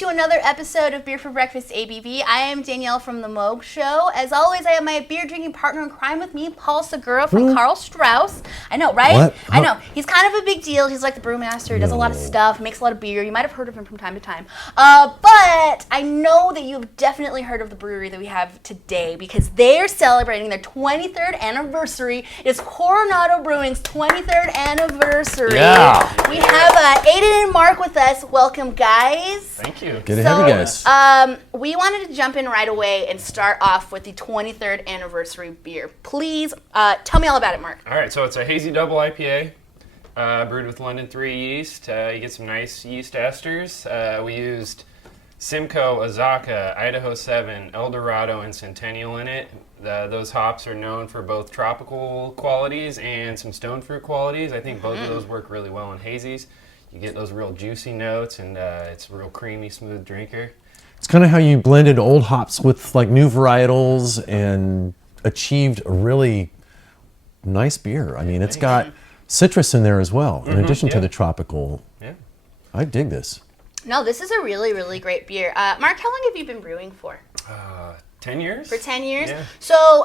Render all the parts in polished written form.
to another episode of Beer for Breakfast ABV. I am Danielle from The Moog Show. As always, I have my beer drinking partner in crime with me, Paul Segura from Karl Strauss. I know, right? What? I know. He's kind of a big deal. He's like the brewmaster. He does a lot of stuff, makes a lot of beer. You might have heard of him from time to time. But I know that you've definitely heard of the brewery that we have today because they're celebrating their 23rd anniversary. It's Coronado Brewing's 23rd anniversary. Yeah. We have Aiden and Mark with us. Welcome, guys. Thank you. Good to have you guys. We wanted to jump in right away and start off with the 23rd anniversary beer. Please tell me all about it, Mark. All right, so it's a Hazy Double IPA, brewed with London 3 yeast. You get some nice yeast esters. We used Simcoe, Azaka, Idaho 7, El Dorado, and Centennial in it. Those hops are known for both tropical qualities and some stone fruit qualities. I think both of those work really well in hazies. You get those real juicy notes, and it's a real creamy, smooth drinker. It's kind of how you blended old hops with like new varietals and achieved a really nice beer. I mean, it's got citrus in there as well, in addition to the tropical. Yeah. I dig this. No, this is a really, really great beer. Mark, how long have you been brewing for? 10 years? For 10 years? Yeah. So,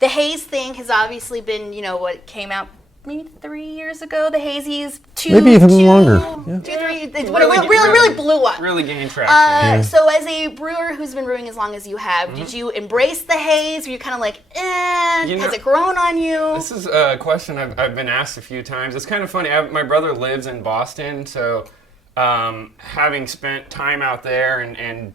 the haze thing has obviously been, what came out maybe 3 years ago. The hazies, Maybe even longer. Yeah. 2, 3. It's when it really blew up. Really gained traction. So as a brewer who's been brewing as long as you have, did you embrace the haze? Were you kind of like, has it grown on you? This is a question I've been asked a few times. It's kind of funny. My brother lives in Boston, so having spent time out there and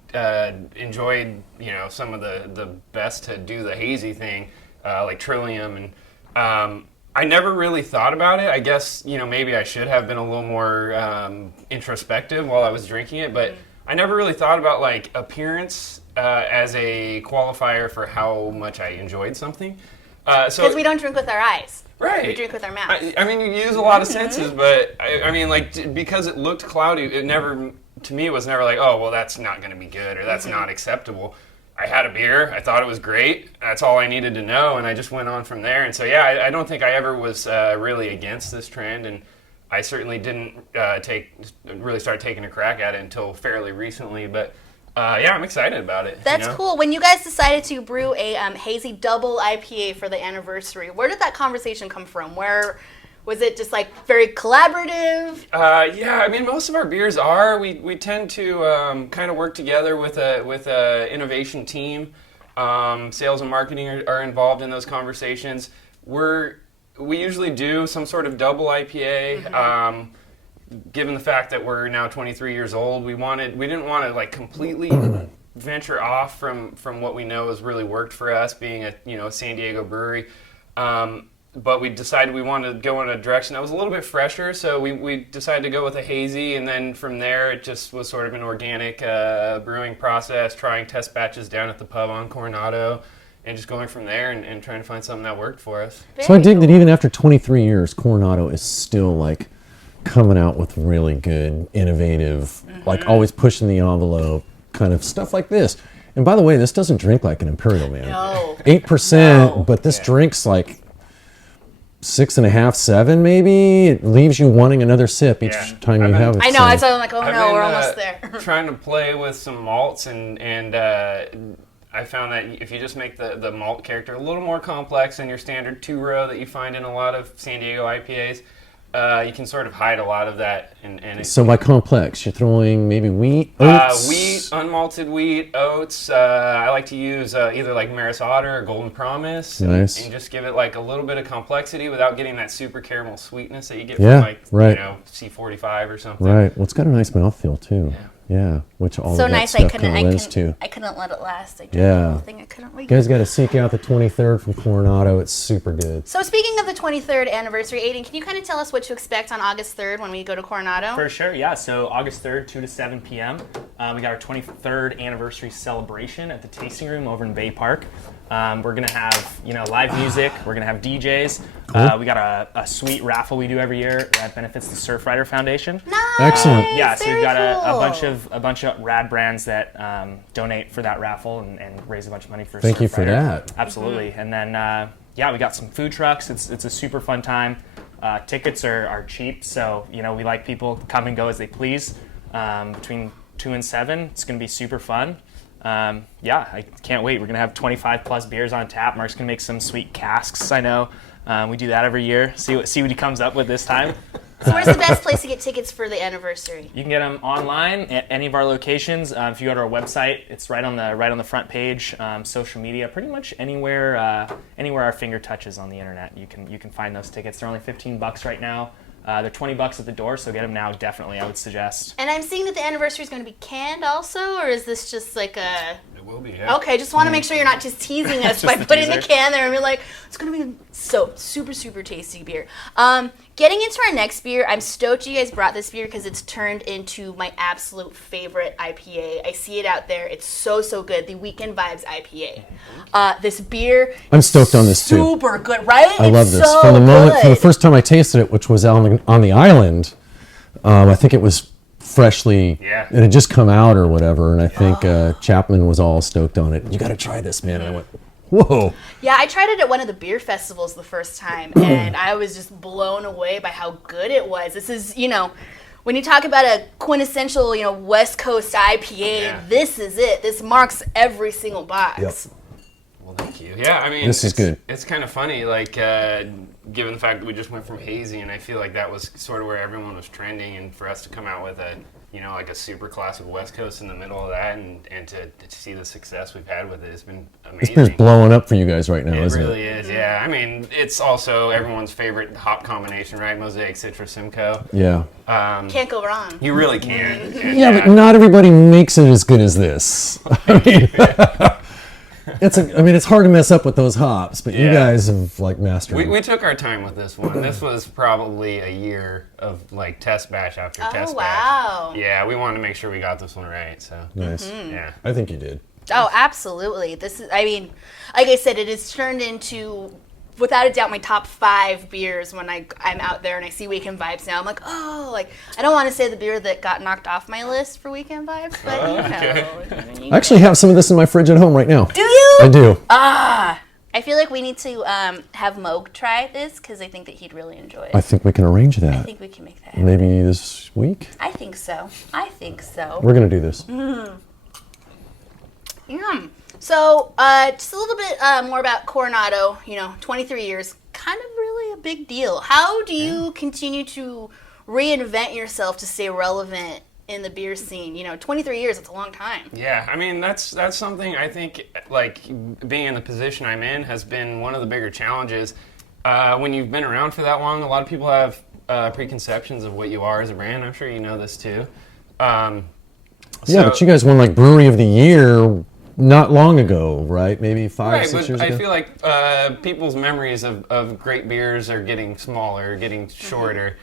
enjoyed, some of the best to do the hazy thing, like Trillium, and I never really thought about it. I guess, maybe I should have been a little more introspective while I was drinking it, but I never really thought about like appearance as a qualifier for how much I enjoyed something. Because we don't drink with our eyes. Right. We drink with our mouth. I mean, you use a lot of senses, but I mean, like, because it looked cloudy, to me, it was never like, oh, well, that's not going to be good or that's not acceptable. I had a beer. I thought it was great. That's all I needed to know, and I just went on from there. And so, I don't think I ever was really against this trend, and I certainly didn't really start taking a crack at it until fairly recently. But I'm excited about it. That's cool. When you guys decided to brew a Hazy Double IPA for the anniversary, where did that conversation come from? Where was it just like very collaborative? I mean, most of our beers are. We tend to kind of work together with a innovation team. Sales and marketing are involved in those conversations. We usually do some sort of double IPA. Given the fact that we're now 23 years old, we didn't want to like completely venture off from what we know has really worked for us, being a San Diego brewery. But we decided we wanted to go in a direction that was a little bit fresher, so we decided to go with a hazy, and then from there it just was sort of an organic brewing process, trying test batches down at the pub on Coronado, and just going from there and trying to find something that worked for us. So I dig that even after 23 years, Coronado is still like coming out with really good, innovative, like always pushing the envelope kind of stuff like this. And by the way, this doesn't drink like an Imperial, man. No. 8%, but this drinks like 6.5, 7 maybe. It leaves you wanting another sip each time you have it. I know. So. I was like, we're almost there. Trying to play with some malts, and I found that if you just make the malt character a little more complex than your standard 2-row that you find in a lot of San Diego IPAs, you can sort of hide a lot of that. So by complex, you're throwing maybe wheat, oats? Wheat, unmalted wheat, oats. I like to use either like Maris Otter or Golden Promise. Nice. And just give it like a little bit of complexity without getting that super caramel sweetness that you get Yeah, from right. C45 or something. Right. Well, it's got a nice mouthfeel too. Yeah, which all So of that nice, stuff kind of lends to. I couldn't let it last. I couldn't wait. You guys got to seek out the 23rd from Coronado. It's super good. So speaking of the 23rd anniversary, Aiden, can you kind of tell us what to expect on August 3rd when we go to Coronado? For sure, yeah. So August 3rd, 2 to 7 p.m. We got our 23rd anniversary celebration at the Tasting Room over in Bay Park. We're going to have, live music. We're going to have DJs. Cool. We got a sweet raffle we do every year that benefits the Surfrider Foundation. Nice. Excellent. Yeah, so we've got cool. a bunch of rad brands that donate for that raffle and raise a bunch of money for Thank you Surfrider. for that. Absolutely. And then, we got some food trucks. It's a super fun time. Tickets are cheap, so we like people come and go as they please. Between 2 and 7. It's going to be super fun. Yeah, I can't wait. We're going to have 25 plus beers on tap. Mark's going to make some sweet casks, I know. We do that every year. See what he comes up with this time. So where's the best place to get tickets for the anniversary? You can get them online at any of our locations. If you go to our website, it's right on the front page. Social media, pretty much anywhere our finger touches on the internet, you can find those tickets. They're only $15 right now. They're $20 at the door, so get them now. Definitely, I would suggest. And I'm seeing that the anniversary is going to be canned also, or is this just like a? It will be. Yeah. Okay, just want to make sure you're not just teasing us by putting the can there and be like, it's going to be so super super tasty beer. Getting into our next beer, I'm stoked you guys brought this beer because it's turned into my absolute favorite IPA. I see it out there. It's so good. The Weekend Vibes IPA. This beer. I'm stoked on this too. Super good, right? I love this. From the first time I tasted it, which was on the island, I think it was freshly, it had just come out or whatever, and I think Chapman was all stoked on it. You got to try this, man. And I went, whoa. Yeah, I tried it at one of the beer festivals the first time, and I was just blown away by how good it was. This is, when you talk about a quintessential, West Coast IPA, this is it. This marks every single box. Yep. Well, thank you. Yeah, I mean, this is good. It's kind of funny, like, given the fact that we just went from hazy, and I feel like that was sort of where everyone was trending, and for us to come out with a, like a super classic West Coast in the middle of that, and to see the success we've had with it, it's been amazing. This beer's blowing up for you guys right now, isn't it? It really is, yeah. I mean, it's also everyone's favorite hop combination, right? Mosaic, Citra, Simcoe. Yeah. Can't go wrong. You really can. Yeah, but not everybody makes it as good as this. I mean, it's hard to mess up with those hops, but you guys have mastered it. We took our time with this one. This was probably a year of test batch after test batch. Wow. Yeah, we wanted to make sure we got this one right. So Nice. Yeah. I think you did. Oh, absolutely. This is, I mean, like I said, it has turned into, without a doubt, my top 5 beers when I'm out there and I see Weekend Vibes now. I'm like, I don't want to say the beer that got knocked off my list for Weekend Vibes, but I actually have some of this in my fridge at home right now. Do you? I do. I feel like we need to have Moog try this because I think that he'd really enjoy it. I think we can arrange that. I think we can make that happen. Maybe this week? I think so. We're going to do this. Yeah. So, just a little bit more about Coronado. 23 years, kind of really a big deal. How do you continue to reinvent yourself to stay relevant in the beer scene? 23 years, it's a long time. Yeah, I mean, that's something I think, being in the position I'm in has been one of the bigger challenges. When you've been around for that long, a lot of people have preconceptions of what you are as a brand. I'm sure you know this too. But you guys won Brewery of the Year not long ago, right? Maybe 5, 6 years ago? I feel like people's memories of great beers are getting smaller, getting shorter,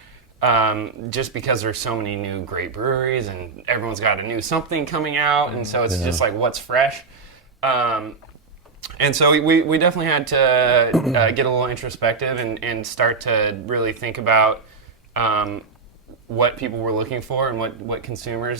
just because there's so many new great breweries and everyone's got a new something coming out, and so it's just what's fresh. And so we definitely had to get a little introspective and start to really think about what people were looking for and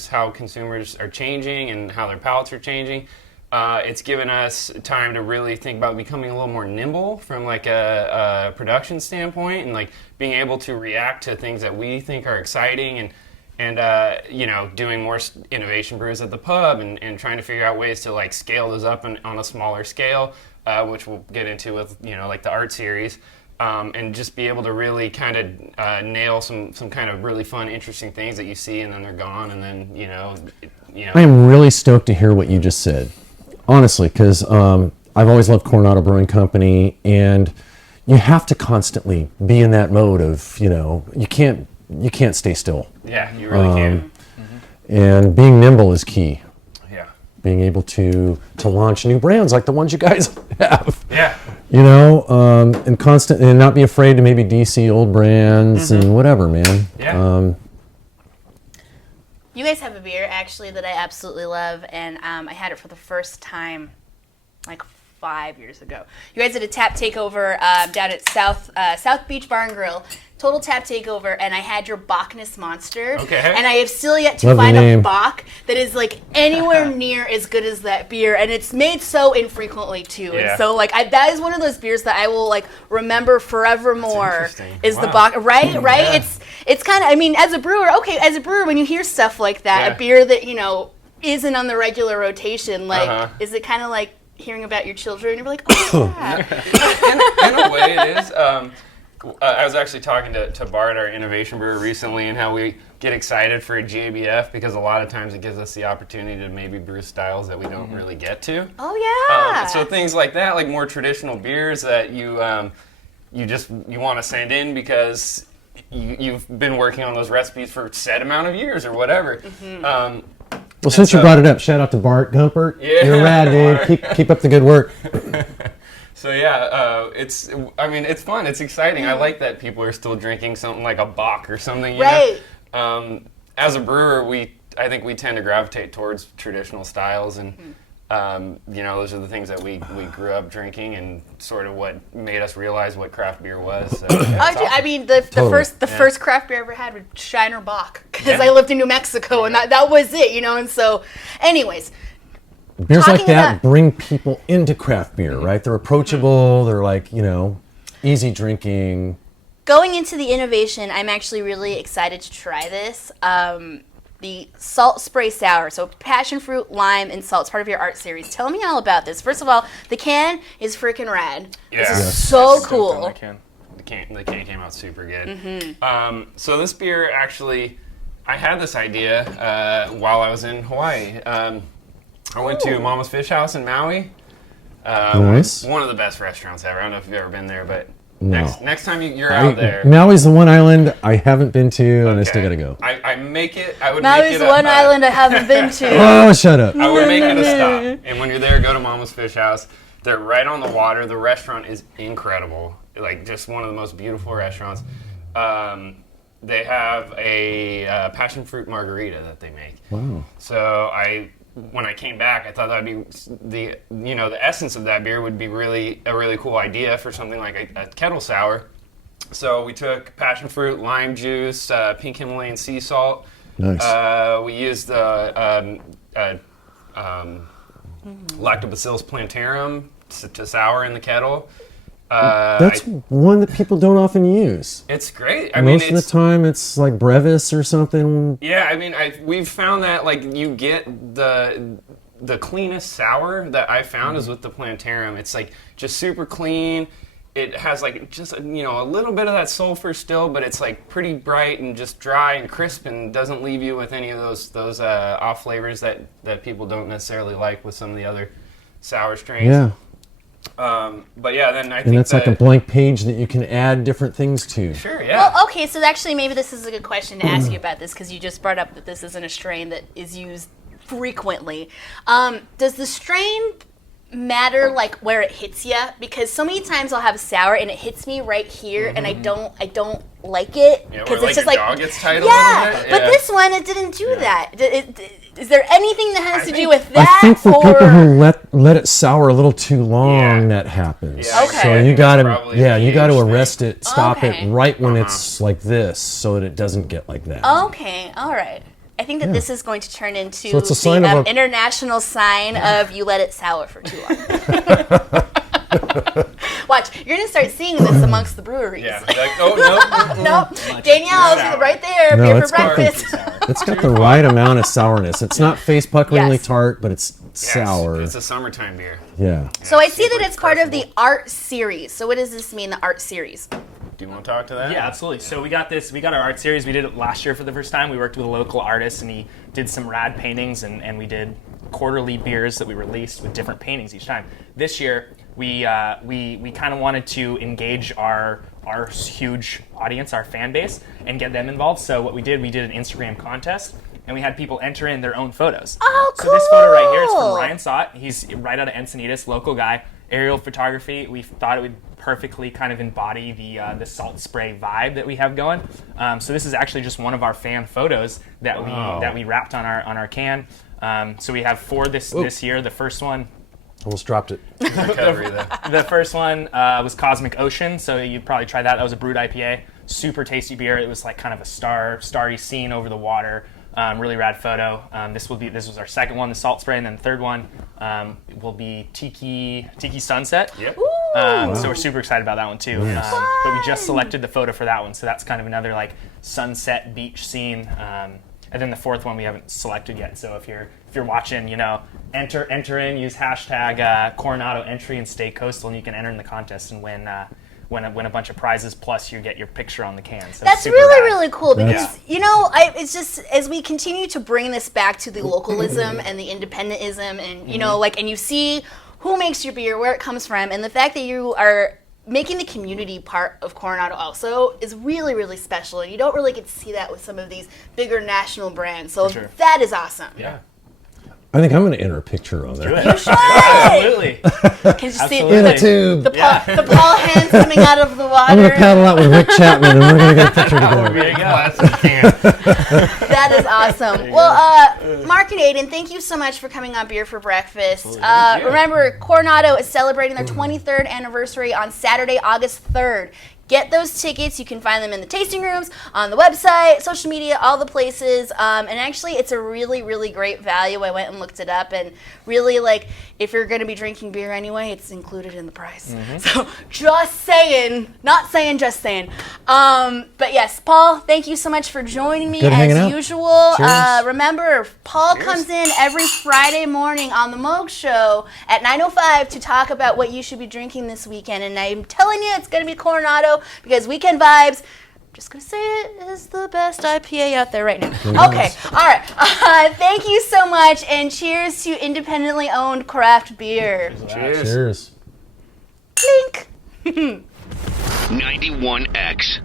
how consumers are changing and how their palates are changing. It's given us time to really think about becoming a little more nimble from a production standpoint and being able to react to things that we think are exciting and doing more innovation brews at the pub and trying to figure out ways to scale those up on a smaller scale, which we'll get into with the art series. And just be able to really kind of nail some kind of really fun, interesting things that you see, and then they're gone, and then I am really stoked to hear what you just said, honestly, because I've always loved Coronado Brewing Company, and you have to constantly be in that mode of you can't stay still. Yeah, you really can't. And being nimble is key. Yeah. Being able to launch new brands like the ones you guys have. Yeah. And not be afraid to maybe DC old brands and whatever, man. Yeah. You guys have a beer actually that I absolutely love, and I had it for the first time 5 years ago. You guys did a tap takeover down at South Beach Bar and Grill. Total tap takeover, and I had your Bacchus Monster. Okay. And I have still yet to Love the find a name. Bach that is like anywhere near as good as that beer, and it's made so infrequently too. Yeah. And so like that is one of those beers that I will like remember forevermore. interesting. Is the Wow. Bach right? Yeah. It's kind of, I mean, as a brewer, when you hear stuff like that, Yeah. a beer that isn't on the regular rotation, like Uh-huh. is it kind of like hearing about your children? You're like, oh yeah. In a way, it is. I was actually talking to Bart, our innovation brewer, recently, and how we get excited for a GABF because a lot of times it gives us the opportunity to maybe brew styles that we don't really get to. Oh yeah. So things like that, like more traditional beers that you want to send in because you've been working on those recipes for a set amount of years or whatever. Well, since you brought it up, shout out to Bart Gumpert. Yeah, You're rad, dude. Keep up the good work. So yeah, it's fun. It's exciting. I like that people are still drinking something like a Bock or something. You Right. know? As a brewer, I think we tend to gravitate towards traditional styles, and those are the things that we grew up drinking, and sort of what made us realize what craft beer was. So, yeah, it's I awesome. mean, the first craft beer I ever had was Shiner Bock because Yeah. I lived in New Mexico, and that was it, And so, anyways, Beers like Talking that about- bring people into craft beer, right? They're approachable. They're like, easy drinking. going into the innovation, I'm actually really excited to try this. The Salt Spray Sour. So passion fruit, lime, and salt. It's part of your art series. Tell me all about this. First of all, the can is freaking rad. This Yeah. is Yes. so Stoked on cool. that can. The can came out super good. So this beer, actually, I had this idea while I was in Hawaii. I went to Mama's Fish House in Maui. Nice. One of the best restaurants ever. I don't know if you've ever been there, but No. next time you're out there. Maui's the one island I haven't been to, and I still gotta go. I would make it Maui's the one island I haven't been to. Oh, shut up. I would make it a stop. And when you're there, go to Mama's Fish House. They're right on the water. The restaurant is incredible. Like, just one of the most beautiful restaurants. They have a passion fruit margarita that they make. Wow. So when I came back, I thought that'd be the essence of that beer would be a really cool idea for something like a kettle sour. So we took passion fruit, lime juice, pink Himalayan sea salt. Nice. We used Lactobacillus plantarum to sour in the kettle. That's one that people don't often use. It's great. Most of the time, it's like Brevis or something. Yeah, I mean, we've found that like you get the cleanest sour that I found is with the plantarum. It's like just super clean. It has like just a little bit of that sulfur still, but it's like pretty bright and just dry and crisp and doesn't leave you with any of those off flavors that people don't necessarily like with some of the other sour strains. Yeah. But yeah, then I think And that's like a blank page that you can add different things to. Sure, yeah. Well, okay, so actually maybe this is a good question to ask you about this because you just brought up that this isn't a strain that is used frequently. Does the strain matter like where it hits you? Because so many times I'll have a sour and it hits me right here and I don't like it Yeah, because where, it's like, just your like jaw gets tight a yeah, little bit? but Yeah. this one it didn't do that. Is there anything that has I to do think- with I that think for or people who let it sour a little too long, Yeah. that happens. Yeah, Okay. So I you think gotta, that's probably a you gotta huge thing. arrest it, stop Okay. it right when it's like this, so that it doesn't get like that. Okay, all right. I think that this is going to turn into So it's a sign of a- international sign of you let it sour for too long. Watch, you're going to start seeing this amongst the breweries. Yeah, like, oh no. Nope, Danielle's sour. right there, No, beer it's for got the- breakfast. It's got the right amount of sourness. It's not face-puckeringly Yes. tart, but it's Yes, sour. It's a summertime beer. Yeah. So I see that super it's part of the crushable. art series. So what does this mean, the art series? Do you want to talk to that? Yeah, absolutely. So we got our art series. We did it last year for the first time. We worked with a local artist, and he did some rad paintings, and we did quarterly beers that we released with different paintings each time. This year, we kind of wanted to engage our huge audience, our fan base, and get them involved. So what we did an Instagram contest, and we had people enter in their own photos. Oh, So this photo right here is cool. from Ryan Sott. He's right out of Encinitas, local guy. Aerial photography. We thought it would perfectly kind of embody the salt spray vibe that we have going. So this is actually just one of our fan photos that we wrapped on our can. So we have 4 this year. The first one Almost dropped it. Recovery there. The first one was Cosmic Ocean, so you'd probably try that. That was a brewed IPA. Super tasty beer. It was like kind of a starry scene over the water. Really rad photo. This was our second one, the Salt Spray, and then the third one will be Tiki Sunset. Yep. So we're super excited about that one too. Nice. But we just selected the photo for that one, so that's kind of another like sunset beach scene. And then the fourth one we haven't selected yet. So if you're watching, enter in, use hashtag Coronado entry and stay coastal, and you can enter in the contest and win a bunch of prizes. Plus, you get your picture on the can. So That's super really, rad. really cool because, Yeah. it's just as we continue to bring this back to the localism and the independentism and, and you see who makes your beer, where it comes from, and the fact that you are making the community part of Coronado also is really, really special. And you don't really get to see that with some of these bigger national brands. So sure. that is awesome. Yeah. I think I'm going to enter a picture on there. You should! Absolutely. Can you see Absolutely. In a tube. the Paul hands coming out of the water? I'm going to paddle out with Rick Chapman, and we're going to get a picture together. There you go. That is awesome. Well, Mark and Aiden, thank you so much for coming on Beer for Breakfast. Remember, Coronado is celebrating their 23rd anniversary on Saturday, August 3rd. Get those tickets. You can find them in the tasting rooms, on the website, social media, all the places. And actually, it's a really, really great value. I went and looked it up. And really, if you're going to be drinking beer anyway, it's included in the price. So just saying. Not saying, just saying. But yes, Paul, thank you so much for joining me Good hanging out. as usual. Cheers. Remember, Paul comes in every Friday morning on the Moog Show at 9:05 to talk about what you should be drinking this weekend. And I'm telling you, it's going to be Coronado. Because Weekend Vibes, I'm just going to say it, is the best IPA out there right now. Okay, all right. Thank you so much, and cheers to independently owned craft beer. Cheers. Cheers. Clink. 91X.